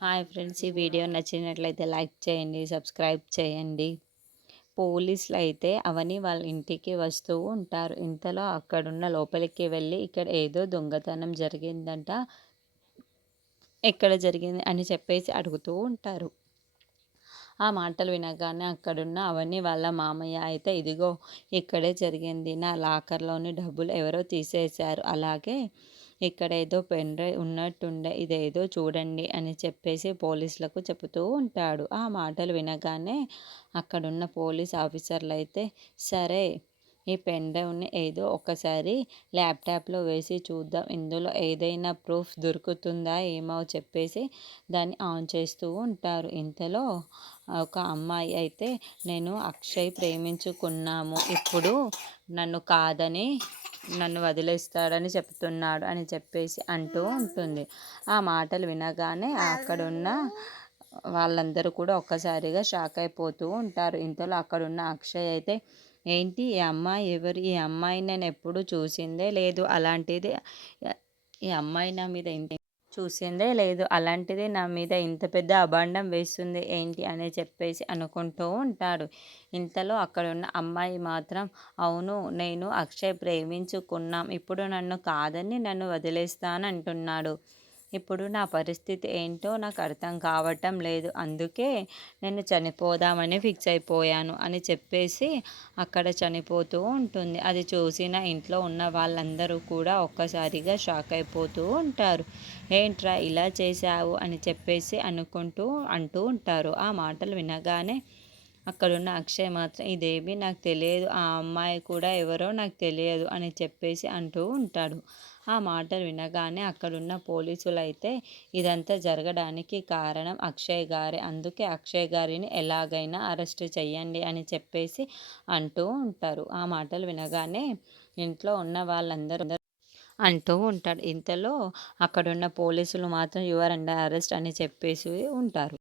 Hi friends, ఈ video నచ్చినట్లయితే like చేయండి, సబ్స్క్రైబ్ చేయండి. పోలీసులు అయితే అవని వాళ్ళ ఇంటికి వస్తూ ఉంటారు. ఇంతలో అక్కడున్న లోపలికి వెళ్ళి ఇక్కడ ఏదో దొంగతనం జరిగిందంట, ఎక్కడ జరిగింది అని చెప్పేసి అడుగుతూ ఉంటారు. ఆ మాటలు వినగానే అక్కడున్న అవని వాళ్ళ మామయ్య అయితే, ఇదిగో ఇక్కడే జరిగింది, నా లాకర్లోని డబ్బులు ఎవరో తీసేశారు, అలాగే ఇక్కడ ఏదో పెన్ డ్రైవ్ ఉన్నట్టుండే, ఇదేదో చూడండి అని చెప్పేసి పోలీసులకు చెబుతూ ఉంటాడు. ఆ మాటలు వినగానే అక్కడున్న పోలీస్ ఆఫీసర్లు అయితే, సరే ఈ పెన్ డ్రైవ్ని ఏదో ఒకసారి ల్యాప్టాప్లో వేసి చూద్దాం, ఇందులో ఏదైనా ప్రూఫ్ దొరుకుతుందా ఏమో చెప్పేసి దాన్ని ఆన్ చేస్తూ ఉంటారు. ఇంతలో ఒక అమ్మాయి అయితే, నేను అక్షయ్ ప్రేమించుకున్నాము, ఇప్పుడు నన్ను కాదని నన్ను వదిలేస్తాడని చెప్తున్నాడు అని చెప్పేసి అంటూ ఉంటుంది. ఆ మాటలు వినగానే అక్కడున్న వాళ్ళందరూ కూడా ఒక్కసారిగా షాక్ అయిపోతూ ఉంటారు. ఇంతలో అక్కడున్న అక్షయ్ అయితే, ఏంటి ఈ అమ్మాయి ఎవరు, ఈ అమ్మాయి నేను ఎప్పుడు చూసిందే లేదు, అలాంటిది ఈ అమ్మాయి నా మీద చూసిందే లేదు, అలాంటిది నా మీద ఇంత పెద్ద అబాండం వేస్తుంది ఏంటి అని చెప్పేసి అనుకుంటూ ఉంటాడు. ఇంతలో అక్కడున్న అమ్మాయి మాత్రం, అవును నేను అక్షయ్ ప్రేమించుకున్నాం, ఇప్పుడు నన్ను కాదని నన్ను వదిలేస్తానంటున్నాడు, ఇప్పుడు నా పరిస్థితి ఏంటో నాకు అర్థం కావటం లేదు, అందుకే నేను చనిపోదామని ఫిక్స్ అయిపోయాను అని చెప్పేసి అక్కడ చనిపోతూ ఉంటుంది. అది చూసిన ఇంట్లో ఉన్న వాళ్ళందరూ కూడా ఒక్కసారిగా షాక్ అయిపోతూ ఉంటారు. ఏంట్రా ఇలా చేశావు అని చెప్పేసి అంటూ ఉంటారు. ఆ మాటలు వినగానే అక్కడున్న అక్షయ్ మాత్రం, ఇదేమీ నాకు తెలియదు, ఆ అమ్మాయి కూడా ఎవరో నాకు తెలియదు అని చెప్పేసి అంటూ ఉంటాడు. ఆ మాటలు వినగానే అక్కడున్న పోలీసులైతే, ఇదంతా జరగడానికి కారణం అక్షయ్ గారే, అందుకే అక్షయ్ గారిని ఎలాగైనా అరెస్ట్ చెయ్యండి అని చెప్పేసి అంటూ ఉంటారు. ఆ మాటలు వినగానే ఇంట్లో ఉన్న వాళ్ళందరూ అంటూ ఉంటాడు. ఇంతలో అక్కడున్న పోలీసులు మాత్రం యువర్ అండర్ అరెస్ట్ అని చెప్పేసి ఉంటారు.